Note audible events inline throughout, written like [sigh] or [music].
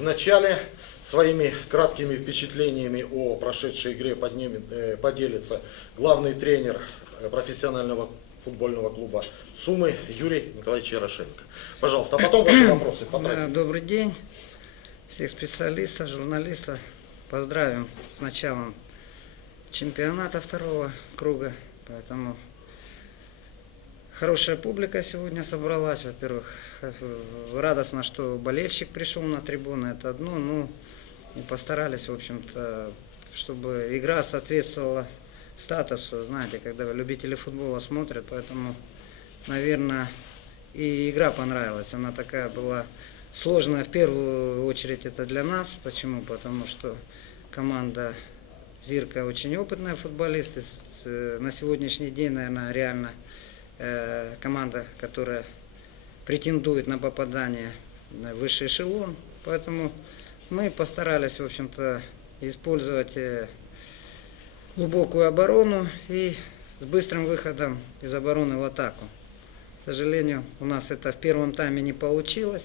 Вначале своими краткими впечатлениями о прошедшей игре поднимет, э, поделится главный тренер э, профессионального футбольного клуба Сумы Юрий Николаевич Ярошенко. Пожалуйста, а потом ваши вопросы по Да, традиции. Добрый день. Всех специалистов, журналистов. Поздравим с началом чемпионата второго круга. Поэтому хорошая публика сегодня собралась. Во-первых, радостно, что болельщик пришел на трибуну. Это одно. Ну, и постарались, в общем-то, чтобы игра соответствовала статусу. Знаете, когда любители футбола смотрят, поэтому, наверное, и игра понравилась. Она такая была сложная в первую очередь это для нас. Почему? Потому что команда Зирка очень опытная футболисты. С- На сегодняшний день, наверное, реально э, команда, которая претендует на попадание на высший эшелон. Поэтому мы постарались, в общем-то, использовать э, глубокую оборону и с быстрым выходом из обороны в атаку. К сожалению, у нас это в первом тайме не получилось.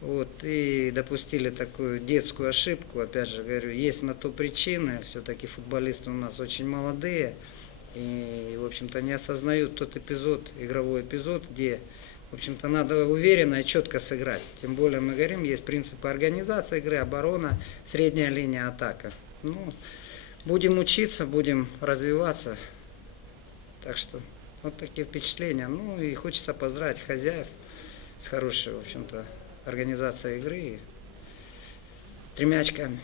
Вот, и допустили такую детскую ошибку. Опять же говорю, есть на то причины. Все-таки футболисты у нас очень молодые. И, в общем-то, не осознают тот эпизод, игровой эпизод, где, в общем-то, надо уверенно и четко сыграть. Тем более, мы говорим, есть принципы организации игры, оборона, средняя линия, атака. Ну, будем учиться, будем развиваться. Так что вот такие впечатления. Ну и хочется поздравить хозяев с хорошей, в общем-то, организацией игры и тремя очками.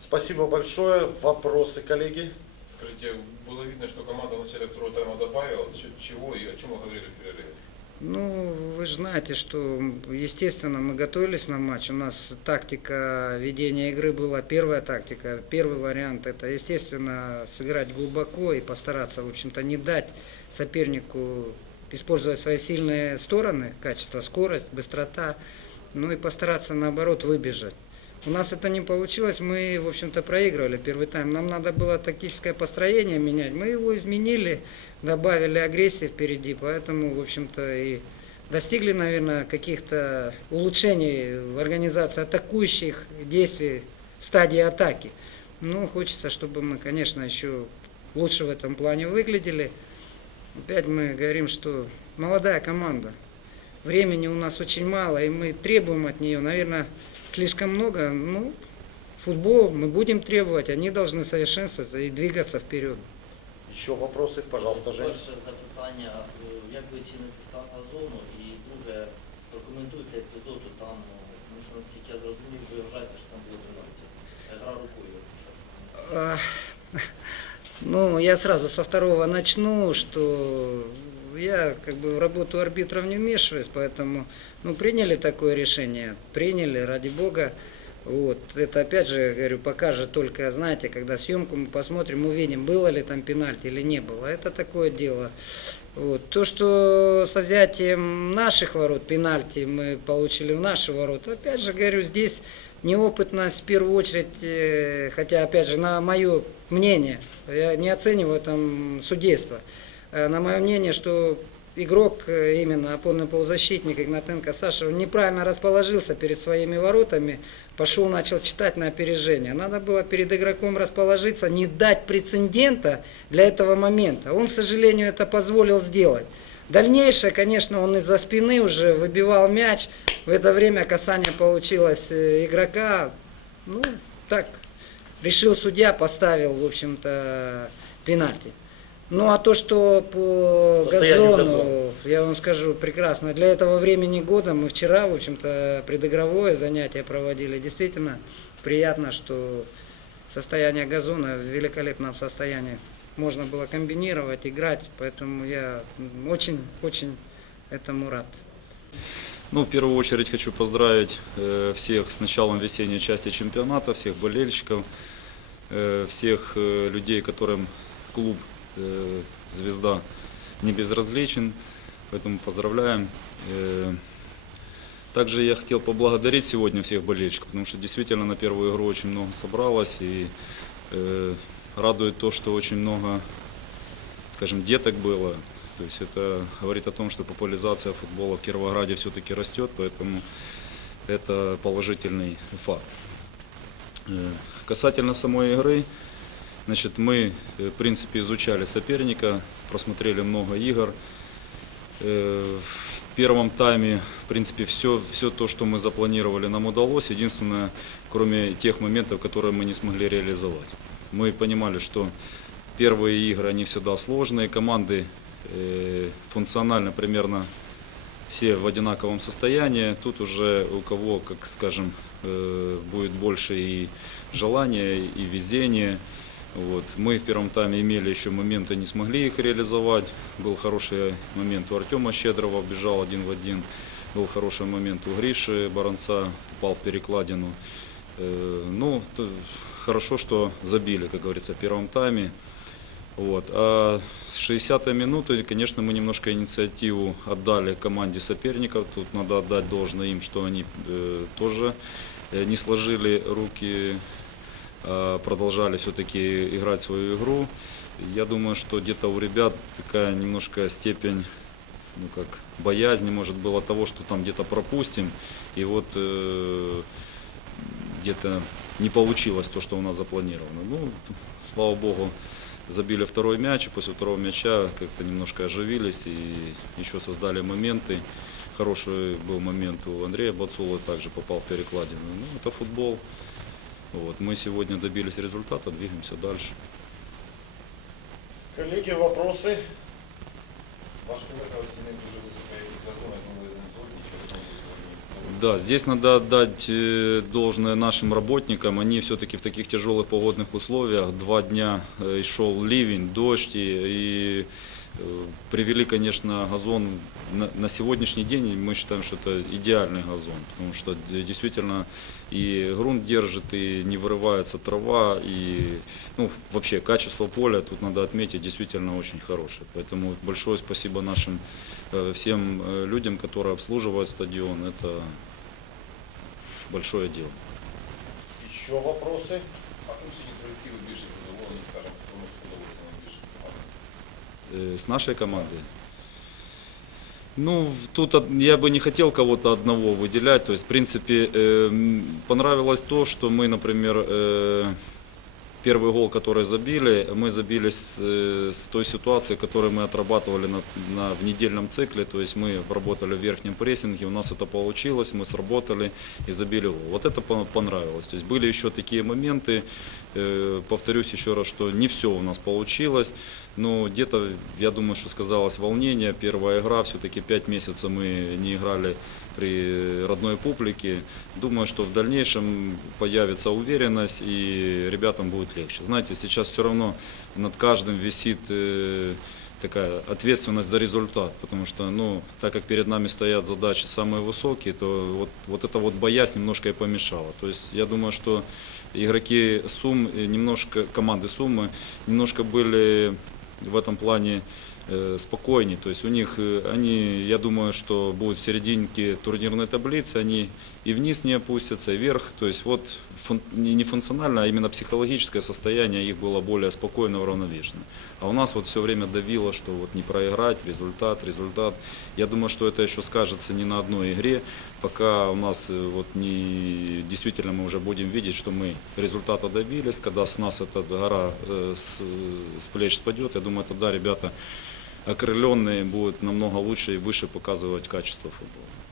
Спасибо большое. Вопросы, коллеги? Скажите, было видно, что команда в начале второго тайма добавила. Чего и о чем вы говорили в перерыве? Ну, вы же знаете, что, естественно, мы готовились на матч. У нас тактика ведения игры была первая тактика. Первый вариант – это, естественно, сыграть глубоко и постараться, в общем-то, не дать сопернику использовать свои сильные стороны, качество, скорость, быстрота, ну и постараться, наоборот, выбежать. У нас это не получилось, мы, в общем-то, проигрывали первый тайм. Нам надо было тактическое построение менять. Мы его изменили, добавили агрессии впереди, поэтому, в общем-то, и достигли, наверное, каких-то улучшений в организации атакующих действий в стадии атаки. Ну, хочется, чтобы мы, конечно, еще лучше в этом плане выглядели. Опять мы говорим, что молодая команда. Времени у нас очень мало, и мы требуем от нее, наверное, слишком много. Ну, футбол мы будем требовать, они должны совершенствоваться и двигаться вперед. Еще вопросы? Пожалуйста, Жень. Перше запитання, е, як ви ціните стан газону і друге, прокоментуйте епізод там, е, тому що наскільки я зрозумів, ви вважаєте, що там було пенальті. Е, Гра рукою. А, [laughs] Ну, я сразу со второго начну, что я как бы в работу арбитров не вмешиваюсь, поэтому ну, приняли такое решение, приняли, ради бога. Вот. Это опять же, говорю, покажет только, знаете, когда съемку мы посмотрим, увидим, было ли там пенальти или не было. Это такое дело. Вот. То, что со взятием наших ворот пенальти мы получили в наши ворота, опять же, говорю, здесь неопытность в первую очередь, э, хотя, опять же, на мое мнение, я не оцениваю там судейство, на мое мнение, что игрок, э, именно опорный полузащитник Игнатенко Саша, он неправильно расположился перед своими воротами, пошел, начал читать на опережение. Надо было перед игроком расположиться, не дать прецедента для этого момента. Он, к сожалению, это позволил сделать. Дальнейшее, конечно, он из-за спины уже выбивал мяч. В это время касание получилось э, игрока. Ну, так, решил судья, поставил, в общем-то, пенальти. Ну, а то, что по Состоянию газону, газона. я вам скажу прекрасно, для этого времени года мы вчера, в общем-то, предыгровое занятие проводили. Действительно приятно, что состояние газона в великолепном состоянии. Можно было комбинировать, играть, поэтому я очень-очень этому рад. Ну, в первую очередь хочу поздравить э, всех с началом весенней части чемпионата, всех болельщиков, э, всех э, людей, которым клуб «Звезда» не безразличен. Поэтому поздравляем. Э, Также я хотел поблагодарить сегодня всех болельщиков, потому что действительно на первую игру очень много собралось. И э, радует то, что очень много, скажем, деток было. То есть это говорит о том, что популяризация футбола в Кировограде все-таки растет, поэтому это положительный факт. Э, Касательно самой игры, значит, мы, э, в принципе, изучали соперника, просмотрели много игр. Э, В первом тайме, в принципе, все, все то, что мы запланировали, нам удалось. Единственное, кроме тех моментов, которые мы не смогли реализовать. Мы понимали, что первые игры, они всегда сложные, команды э, функционально примерно все в одинаковом состоянии. Тут уже у кого, как скажем, будет больше и желания, и везения. Вот. Мы в первом тайме имели еще моменты, не смогли их реализовать. Был хороший момент у Артема Щедрова, бежал один в один. Был хороший момент у Гриши Баранца, упал в перекладину. Э, Ну, хорошо, что забили, как говорится, в первом тайме. Вот. А с 60-й минуты, конечно, мы немножко инициативу отдали команде соперников. Тут надо отдать должное им, что они э, тоже э, не сложили руки, продолжали все-таки играть свою игру. Я думаю, что где-то у ребят такая немножко степень ну как боязни, может, было того, что там где-то пропустим. И вот э, где-то не получилось то, что у нас запланировано. Ну, слава богу, забили второй мяч, и после второго мяча как-то немножко оживились и еще создали моменты. Хороший был момент у Андрея Бацула, также попал в перекладину. Ну, это футбол. Вот. Мы сегодня добились результата, двигаемся дальше. Коллеги, вопросы? Ваш колега оцінив дуже високий газон, як ми визнали сьогодні, що ви сьогодні. Да, здесь надо отдать э, должное нашим работникам. Они все-таки в таких тяжелых погодных условиях. Два дня э, и шел ливень, дождь. И, и, э, привели, конечно, газон на, на сегодняшний день. Мы считаем, что это идеальный газон. Потому что д- действительно и грунт держит, и не вырывается трава. И ну, вообще качество поля, тут надо отметить, действительно очень хорошее. Поэтому большое спасибо нашим э, всем э, людям, которые обслуживают стадион. Это большое дело. Еще вопросы? А ким сьогодні з гравців ви більше задоволені, С нашей командой. Ну, тут я бы не хотел кого-то одного выделять. То есть, в принципе, э, понравилось то, что мы, например, э, первый гол, который забили, мы забили с, э, с той ситуации, которую мы отрабатывали на, на- в недельном цикле. То есть мы работали в верхнем прессинге, у нас это получилось, мы сработали и забили гол. Вот это по- понравилось. То есть были еще такие моменты, э, повторюсь еще раз, что не все у нас получилось. Но где-то, я думаю, что сказалось волнение. Первая игра, все-таки пять месяцев мы не играли при родной публике. Думаю, что в дальнейшем появится уверенность и ребятам будет легче. Знаете, сейчас все равно над каждым висит э, такая ответственность за результат, потому что, ну, так как перед нами стоят задачи самые высокие, то вот, вот эта вот боязнь немножко и помешала. То есть я думаю, что игроки Сум, э, немножко, команды Суммы немножко были в этом плане э, спокойнее. То есть у них, э, они, я думаю, что будут в серединке турнирной таблицы, они и вниз не опустятся, и вверх. То есть вот фун- не функционально, а именно психологическое состояние их было более спокойно, уравновешено. А у нас вот все время давило, что вот не проиграть, результат, результат. Я думаю, что это еще скажется не на одной игре, пока у нас э, вот не действительно мы уже будем видеть, что мы результата добились, когда с нас эта гора э, с, с плеч спадет, я думаю, тогда ребята окрыленные будут намного лучше и выше показывать качество футбола.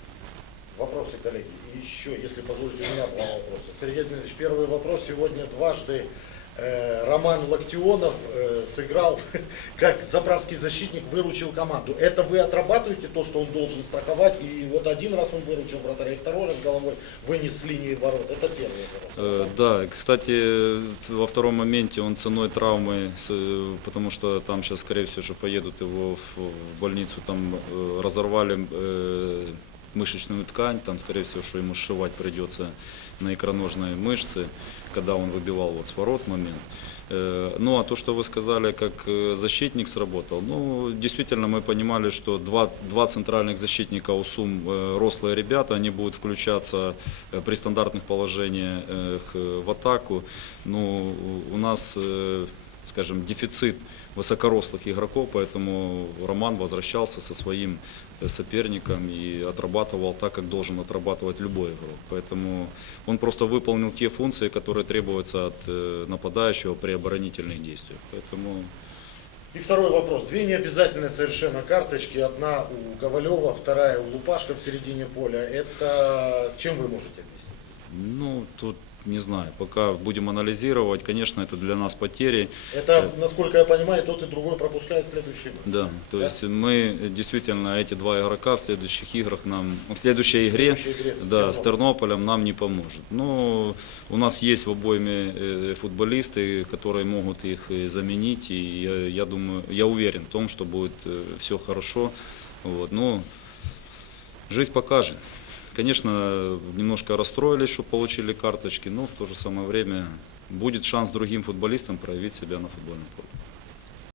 Вопросы, коллеги. И еще, если позволите, у меня два вопроса. Сергей Дмитриевич, первый вопрос. Сегодня дважды э, Роман Локтионов э, сыграл [laughs] как заправский защитник, выручил команду. Это вы отрабатываете то, что он должен страховать, и вот один раз он выручил вратаря, и второй раз головой вынес с линии ворот. Это первый вопрос. Э, Да, кстати, во втором моменте он ценой травмы, э, потому что там сейчас, скорее всего, что поедут его в в больницу, там э, разорвали э, мышечную ткань, там, скорее всего, что ему сшивать придется на икроножные мышцы, когда он выбивал вот с ворот момент. Э, Ну, а то, что вы сказали, как э, защитник сработал, ну, действительно, мы понимали, что два, два центральных защитника у Сум э, рослые ребята, они будут включаться при стандартных положениях в атаку. Ну, у- нас скажем, дефицит высокорослых игроков, поэтому Роман возвращался со своим э, соперником и отрабатывал так, как должен отрабатывать любой игрок. Поэтому он просто выполнил те функции, которые требуются от э, нападающего при оборонительных действиях. Поэтому И второй вопрос. Две необязательные совершенно карточки. Одна у Ковалева, вторая у Лупашка в середине поля. Это чем вы можете объяснить? Ну, тут не знаю, пока будем анализировать, конечно, это для нас потери. Это, насколько я понимаю, тот и другой пропускает следующий матч. Да, то Да? есть мы действительно эти два игрока в следующих играх нам, в следующей игре, следующей игре с да, с Тернополем. Нам не поможет. Но у нас есть в обойме э, футболисты, которые могут их э, заменить, и я, я думаю, я уверен в том, что будет все хорошо. Вот. Но жизнь покажет. Конечно, немножко расстроились, что получили карточки, но в то же самое время будет шанс другим футболистам проявить себя на футбольном поле.